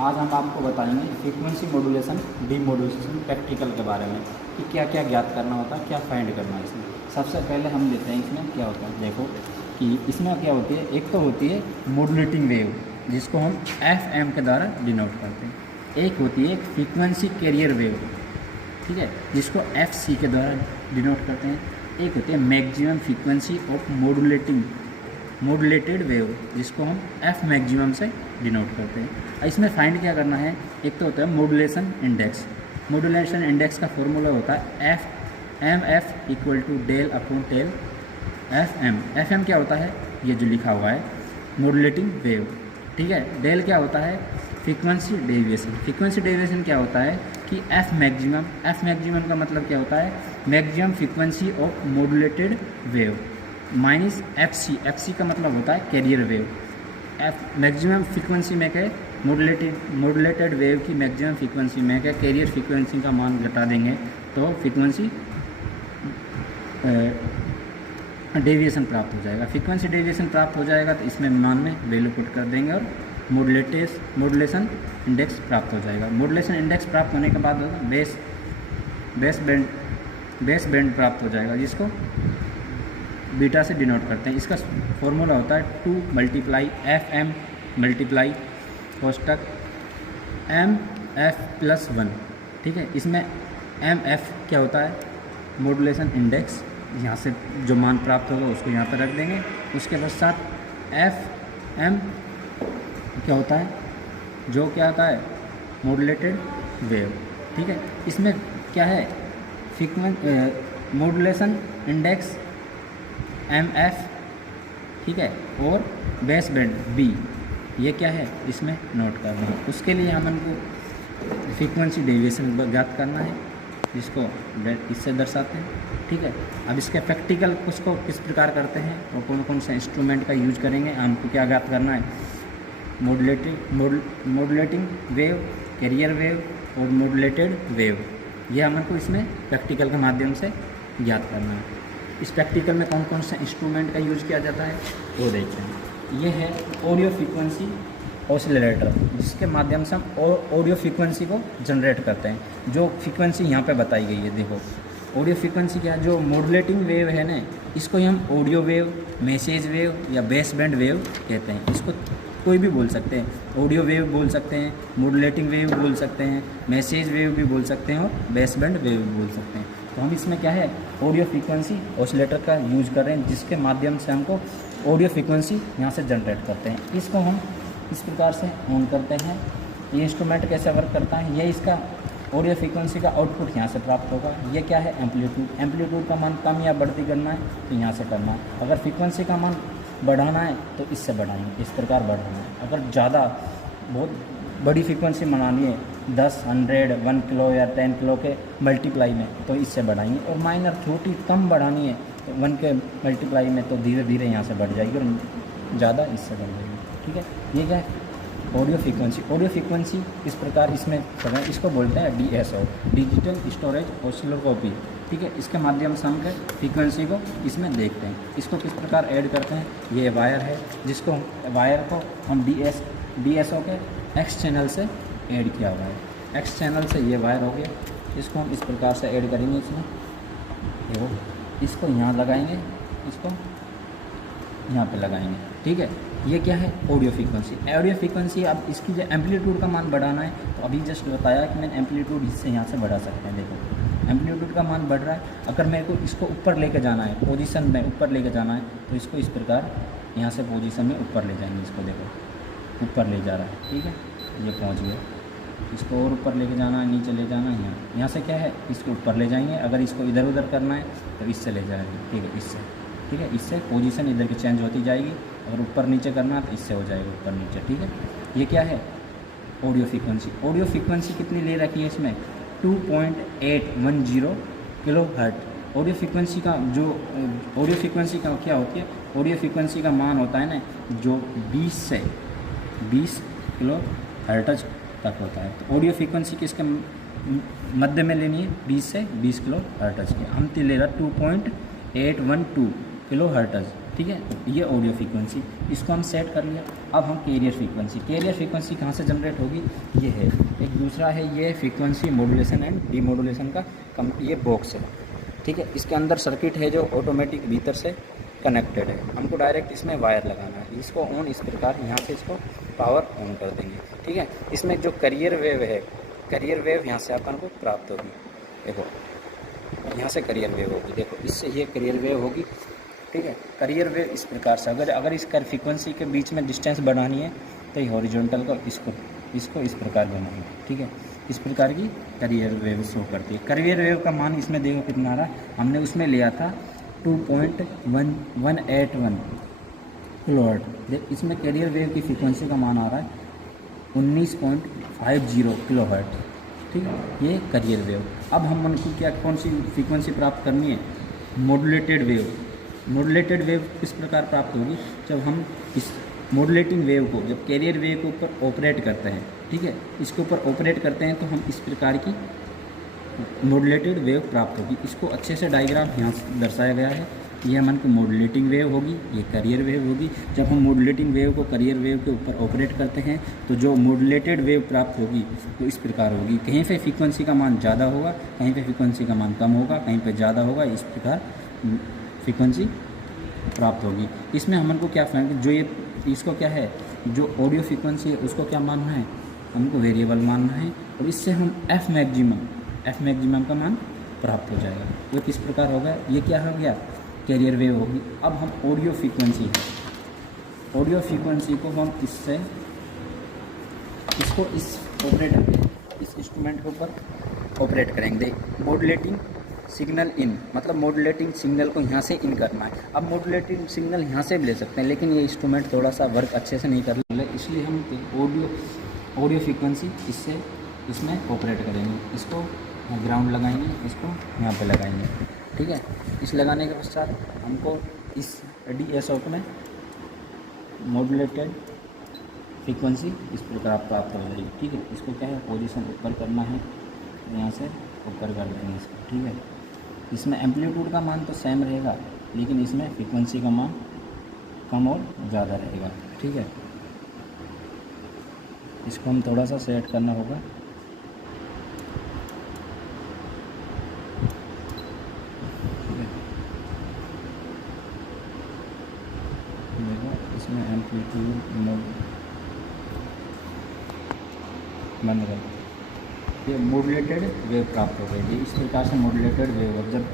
आज हम आपको बताएंगे फ्रीक्वेंसी मॉड्यूलेशन डीमॉड्यूलेशन प्रैक्टिकल के बारे में कि क्या क्या ज्ञात करना होता है, क्या फाइंड करना है इसमें। सबसे पहले हम लेते हैं इसमें क्या होता है। देखो कि इसमें क्या होती है, एक तो होती है मॉड्यूलेटिंग वेव जिसको हम FM के द्वारा डिनोट करते हैं। एक होती है फ्रीक्वेंसी कैरियर वेव, ठीक है, जिसको FC के द्वारा डिनोट करते हैं। एक होती है maximum frequency of modulated wave जिसको हम F मैक्सिमम से डिनोट करते हैं। इसमें फाइंड क्या करना है, एक तो होता है मॉड्यूलेशन इंडेक्स। मॉड्यूलेशन इंडेक्स का फॉर्मूला होता है MF equal to del upon टेल FM। FM क्या होता है, ये जो लिखा हुआ है मॉड्यूलेटिंग वेव, ठीक है। डेल क्या होता है, फ्रीक्वेंसी डेविएशन। फ्रीक्वेंसी डेविएशन क्या होता है कि F मैक्सिमम का मतलब क्या होता है, maximum frequency of modulated wave minus FC का मतलब होता है कैरियर वेव। मैक्सिमम फ्रीक्वेंसी में क्या मॉड्यूलेटेड वेव की मैक्सिमम फ्रीक्वेंसी में क्या कैरियर फ्रीक्वेंसी का मान घटा देंगे तो फ्रीक्वेंसी डेविएशन प्राप्त हो जाएगा। फ्रीक्वेंसी डेविएशन प्राप्त हो जाएगा तो इसमें मान में वैल्यू पुट कर देंगे और मॉड्यूलेशन इंडेक्स प्राप्त हो जाएगा। मॉड्यूलेशन इंडेक्स प्राप्त होने के बाद बेस बैंड प्राप्त हो जाएगा जिसको बीटा से डिनोट करते हैं। इसका फॉर्मूला होता है 2 × FM × कोष्टक MF+1, ठीक है। इसमें MF क्या होता है, मॉड्यूलेशन इंडेक्स, यहाँ से जो मान प्राप्त होगा उसको यहाँ पर रख देंगे। उसके पश्चात FM क्या होता है, जो क्या होता है मॉड्यूलेटेड वेव, ठीक है। इसमें क्या है मॉड्यूलेशन इंडेक्स MF, ठीक है, और बेस बैंड B, ये क्या है इसमें नोट करना है। उसके लिए हम हमको फ्रीक्वेंसी डेविएशन ज्ञात करना है जिसको इससे दर्शाते हैं, ठीक है। अब इसके प्रैक्टिकल उसको किस प्रकार करते हैं और कौन कौन से इंस्ट्रूमेंट का यूज करेंगे, हमको क्या ज्ञात करना है, मॉड्यूलेटिंग वेव, कैरियर वेव और मॉड्यूलेटेड वेव, ये हमको इसमें प्रैक्टिकल के माध्यम से ज्ञात करना है। इस प्रैक्टिकल में कौन कौन से इंस्ट्रूमेंट का यूज़ किया जाता है वो देखते हैं। ये है ऑडियो फ्रीक्वेंसी ऑसिलेटर, जिसके माध्यम से हम ऑडियो फ्रीक्वेंसी को जनरेट करते हैं। जो फ्रीक्वेंसी यहाँ पे बताई गई है, देखो ऑडियो फ्रीक्वेंसी क्या है, जो मॉड्यूलेटिंग वेव है ना, इसको ही हम ऑडियो वेव, मैसेज वेव या बेस बैंड वेव कहते हैं। इसको कोई भी बोल सकते हैं, ऑडियो वेव बोल सकते हैं, मॉड्यूलेटिंग वेव बोल सकते हैं, मैसेज वेव भी बोल सकते हैं और बेस बैंड वेव भी बोल सकते हैं। तो हम इसमें क्या है ऑडियो फ्रीक्वेंसी ऑसिलेटर का यूज कर रहे हैं, जिसके माध्यम से हमको ऑडियो फ्रीक्वेंसी यहाँ से जनरेट करते हैं। इसको हम इस प्रकार से ऑन करते हैं। ये इंस्ट्रूमेंट कैसे वर्क करता है, ये इसका ऑडियो फ्रीक्वेंसी का आउटपुट यहाँ से प्राप्त होगा। ये क्या है एम्पलीट्यूड का मान कम या बढ़ती करना है तो यहाँ से करना है। अगर फ्रीक्वेंसी का मान बढ़ाना है तो इससे बढ़ाएंगे, इस प्रकार बढ़ाना है। अगर ज़्यादा बहुत बड़ी फ्रीक्वेंसी बनानी है 10, 100, 1 किलो या 10 किलो के मल्टीप्लाई में तो इससे बढ़ाएंगे, और माइनर छोटी कम बढ़ानी है तो 1 के मल्टीप्लाई में तो धीरे धीरे यहाँ से बढ़ जाएगी और ज़्यादा इससे बढ़ जाएगी, ठीक है। ये क्या है ऑडियो फ्रीक्वेंसी इस प्रकार इसमें इसको बोलते हैं DSO, डिजिटल स्टोरेज ऑसिलोस्कोपी, ठीक है। इसके माध्यम से हम फ्रीक्वेंसी को इसमें देखते हैं। इसको किस प्रकार ऐड करते हैं, ये वायर है जिसको वायर को हम DSO के X चैनल से ऐड किया हुआ है। X चैनल से ये वायर हो गया, इसको हम इस प्रकार से ऐड करेंगे इसमें, देखो इसको यहाँ लगाएंगे, इसको यहाँ पे लगाएंगे, ठीक है। ये क्या है ऑडियो फ्रीक्वेंसी। अब इसकी जो एम्पलीट्यूड का मान बढ़ाना है तो अभी जस्ट बताया कि मैंने एम्पलीट्यूड इससे यहाँ से बढ़ा सकते हैं। देखो एम्पलीट्यूड का मान बढ़ रहा है, अगर मेरे को इसको ऊपर लेके जाना है, पोजीशन में ऊपर लेके जाना है तो इसको इस प्रकार यहाँ से पोजीशन में ऊपर ले जाएंगे। इसको देखो ऊपर ले जा रहा है, ठीक है, ये पहुँच गया। इसको और ऊपर लेके जाना है, नीचे ले जाना है, यहाँ से क्या है इसको ऊपर ले जाएंगे। अगर इसको इधर उधर करना है तो इससे ले जाएंगे, ठीक है, इससे, ठीक है। इससे पोजीशन इधर की चेंज होती जाएगी। अगर ऊपर नीचे करना है तो इससे हो जाएगा ऊपर नीचे, ठीक है। ये क्या है ऑडियो फ्रीक्वेंसी कितनी ले रखी है इसमें 2.810 किलोहर्ट्ज़। ऑडियो फ्रीक्वेंसी का क्या होती है, ऑडियो फ्रीक्वेंसी का मान होता है ना जो 20 किलोहर्ट्ज़ तक होता है। तो ऑडियो फ्रीक्वेंसी किसके मध्य में लेनी है, 20 से 20 किलोहर्ट्ज़ की। हम ले रहा 2.812 किलोहर्ट्ज़, ठीक है, ये ऑडियो फ्रीक्वेंसी, इसको हम सेट कर लिया। अब हम कैरियर फ्रीक्वेंसी कहाँ से जनरेट होगी, ये है। एक दूसरा है ये फ्रीक्वेंसी मॉड्यूलेशन एंड डीमॉड्यूलेशन का ये बॉक्स है, ठीक है। इसके अंदर सर्किट है जो ऑटोमेटिक भीतर से कनेक्टेड है, हमको डायरेक्ट इसमें वायर लगाना है। इसको ऑन इस प्रकार यहाँ से इसको पावर ऑन कर देंगे, ठीक है। इसमें जो कैरियर वेव है, कैरियर वेव यहाँ से अपन को प्राप्त होगी, देखो यहाँ से कैरियर वेव होगी, देखो इससे ये कैरियर वेव होगी, ठीक है। कैरियर वेव इस प्रकार से अगर इस फ्रीक्वेंसी के बीच में डिस्टेंस बढ़ानी है तो ये हॉरिजॉन्टल को इसको इस प्रकार बनाएंगे, ठीक है। इस प्रकार की कैरियर वेव शो करती है। कैरियर वेव का मान इसमें देखो कितना आ रहा है, हमने उसमें लिया था 2.181 किलोहर्ट्ज़, देख इसमें कैरियर वेव की फ्रीक्वेंसी का मान आ रहा है 19.50 किलोहर्ट्ज़, ठीक है, ये कैरियर वेव। अब हम उनको कौन सी फ्रीक्वेंसी प्राप्त करनी है, मॉड्यूलेटेड वेव। मॉड्यूलेटेड वेव किस प्रकार प्राप्त होगी, जब हम इस मॉड्यूलेटिंग वेव को जब कैरियर वेव के ऊपर ऑपरेट करते हैं, ठीक है, इसके ऊपर ऑपरेट करते हैं तो हम इस प्रकार की मॉड्यूलेटेड वेव प्राप्त होगी। इसको अच्छे से डायग्राम यहाँ से दर्शाया गया है। ये हमन को मॉड्यूलेटिंग वेव होगी, ये कैरियर वेव होगी। जब हम मॉड्यूलेटिंग वेव को कैरियर वेव के ऊपर ऑपरेट करते हैं तो जो मॉड्यूलेटेड वेव प्राप्त होगी तो इस प्रकार होगी, कहीं पे फ्रीक्वेंसी का मान ज़्यादा होगा, कहीं पे फ्रीक्वेंसी का मान कम होगा, कहीं पे ज़्यादा होगा, इस प्रकार फ्रीक्वेंसी प्राप्त होगी। इसमें हमन को क्या जो ये इसको क्या है, जो ऑडियो फ्रीक्वेंसी है उसको क्या मानना है, हमको वेरिएबल मानना है, और इससे हम एफ मैक्सिमम का मान प्राप्त हो जाएगा। ये किस प्रकार होगा, ये क्या हो गया, कैरियर वेव होगी। अब हम ऑडियो फ्रीक्वेंसी को हम इसको इस ऑपरेटर पे, इस इंस्ट्रूमेंट के ऊपर ऑपरेट करेंगे। मॉड्यूलेटिंग सिग्नल इन, मतलब मॉड्यूलेटिंग सिग्नल को यहाँ से इन करना है। अब मॉड्यूलेटिंग सिग्नल यहाँ से भी ले सकते हैं, लेकिन ये इंस्ट्रूमेंट थोड़ा सा वर्क अच्छे से नहीं कर रहा, इसलिए हम ऑडियो फ्रीक्वेंसी इसमें ऑपरेट करेंगे। इसको ग्राउंड लगाएंगे, इसको यहाँ पे लगाएंगे, ठीक है। इस लगाने के पश्चात हमको इस DSO में मॉड्यूलेटेड फ्रीक्वेंसी इस प्रकार प्राप्त हो जाएगी, ठीक है। इसको क्या है, पोजीशन ऊपर करना है, यहाँ से ऊपर कर देंगे इसको, ठीक है। इसमें एम्पलीट्यूड का मान तो सेम रहेगा, लेकिन इसमें फ्रीक्वेंसी का मान कम और ज़्यादा रहेगा, ठीक है। इसको हम थोड़ा सा सेट करना होगा, इसमें एम्पलीट्यूड बंद कर, ये मॉड्यूलेटेड वेव प्राप्त हो गई। इस प्रकार से मॉड्यूलेटेड वेव, जब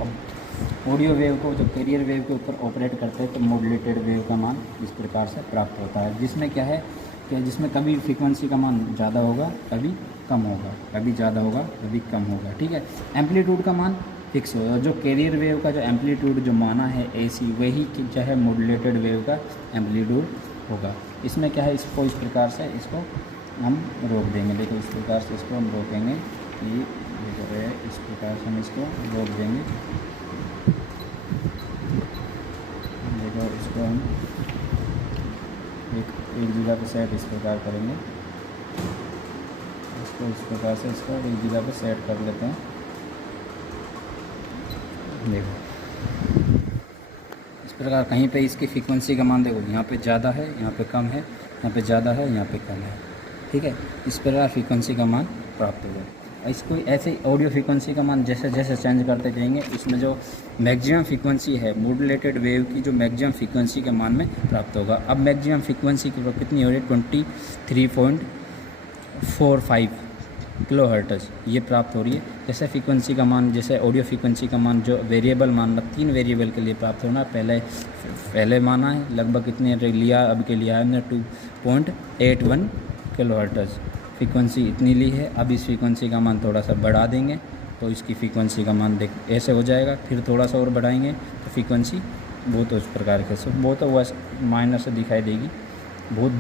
ऑडियो वेव को जब कैरियर वेव के ऊपर ऑपरेट करते हैं तो मॉड्यूलेटेड वेव का मान इस प्रकार से प्राप्त होता है, जिसमें क्या है कि जिसमें कभी फ्रीक्वेंसी का मान ज़्यादा होगा, कभी कम होगा, कभी ज़्यादा होगा, कभी कम होगा, ठीक है। एम्पलीट्यूड का मान फिक्स होगा, जो कैरियर वेव का जो एम्पलीट्यूड जो माना है AC, वही जो है मॉड्यूलेटेड वेव का एम्पलीट्यूड होगा। इसमें क्या है, इसको इस प्रकार से इसको हम रोक देंगे, देखो इस प्रकार से इसको हम रोकेंगे, ये जो है इस प्रकार से हम इसको रोक देंगे, देखो इसको हम एक जगह पे सेट इस प्रकार करेंगे, इसको इस प्रकार से इसको एक जगह पे सेट कर लेते हैं, देखो इस प्रकार। कहीं पे इसकी फ्रीक्वेंसी का मान देखो, यहाँ पे ज़्यादा है, यहाँ पे कम है, यहाँ पे ज़्यादा है, यहाँ पे कम है, ठीक है। इस प्रकार फ्रीक्वेंसी का मान प्राप्त होगा। इसको ऐसे ऑडियो फ्रीक्वेंसी का मान जैसे जैसे चेंज करते जाएंगे, इसमें जो मैक्सिमम फ्रीक्वेंसी है मॉड्यूलेटेड वेव की, जो मैक्सिमम फ्रीक्वेंसी के मान में प्राप्त होगा। अब मैक्सिमम फ्रीक्वेंसी की कितनी हो रही है, 23.45 किलोहर्ट्ज़ ये प्राप्त हो रही है। जैसे फ्रीक्वेंसी का मान, जैसे ऑडियो फ्रीक्वेंसी का मान जो वेरिएबल मान 3 वेरिएबल के लिए प्राप्त होना, पहले माना है लगभग कितने लिया, अब के लिया है हमने 2.81 किलोहर्ट्ज़ फ्रीक्वेंसी इतनी ली है। अब इस फ्रीक्वेंसी का मान थोड़ा सा बढ़ा देंगे तो इसकी फ्रीक्वेंसी का मान देख ऐसे हो जाएगा, फिर थोड़ा सा और बढ़ाएंगे तो फ्रीक्वेंसी बहुत उस प्रकार के से बहुत वैसे माइनर से दिखाई देगी, बहुत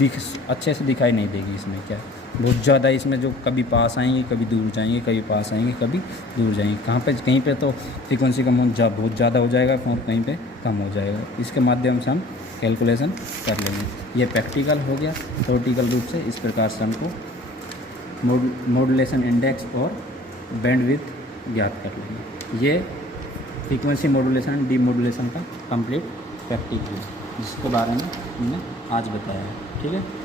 अच्छे से दिखाई नहीं देगी। इसमें क्या बहुत ज़्यादा, इसमें जो कभी पास आएंगे, कभी दूर जाएंगे, कभी पास आएंगे, कभी दूर जाएंगे। कहीं पे तो फ्रीक्वेंसी का मान बहुत ज़्यादा हो जाएगा, कहीं पे कम हो जाएगा। इसके माध्यम से हम कैलकुलेशन कर लेंगे। ये प्रैक्टिकल हो गया। थ्योरेटिकल रूप से इस प्रकार से हमको मॉड्यूलेशन इंडेक्स और बैंडविड्थ ज्ञात कर लेंगे। ये फ्रीक्वेंसी मॉड्यूलेशन डीमॉड्यूलेशन का कंप्लीट प्रैक्टिकल है। जिसके बारे में हमने आज बताया है। ठीक है।